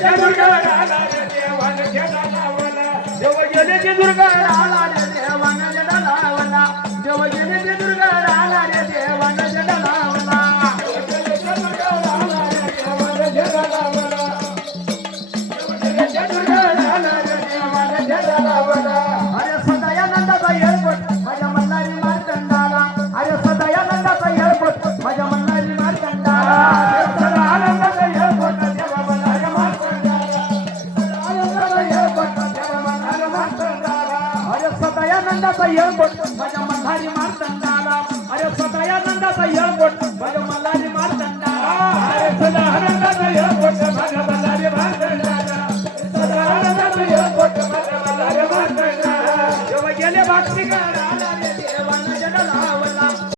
त्या दुर्गाला आला रे देवानं झेंडा लावला देव गेले ते दुर्गाला आला रे देवानं झेंडा लावला देव गेले ते दुर्गाला आला रे देवानं झेंडा लावला देव गेले ते दुर्गाला आला रे देवानं झेंडा लावला देव गेले ते दुर्गाला आला रे देवानं झेंडा लावला अरे सदानंदाचा एअरपोर्ट माझ्या मल्हारी मार्तंडाला अरे सदानंदाचा एअरपोर्ट माझ्या मल्हारी मार्तंडाला सदानंदाचा एअरपोर्ट देवा मल्हारी मार्तंडाला सदानंदाचा एअरपोर्ट देवा मल्हारी मार्तंडाला अरे सदानंदाचा एअरपोर्ट माझ्या मल्हारी मार्तंडाला अरे सदानंदाचा एअरपोर्ट माझ्या मल्हारी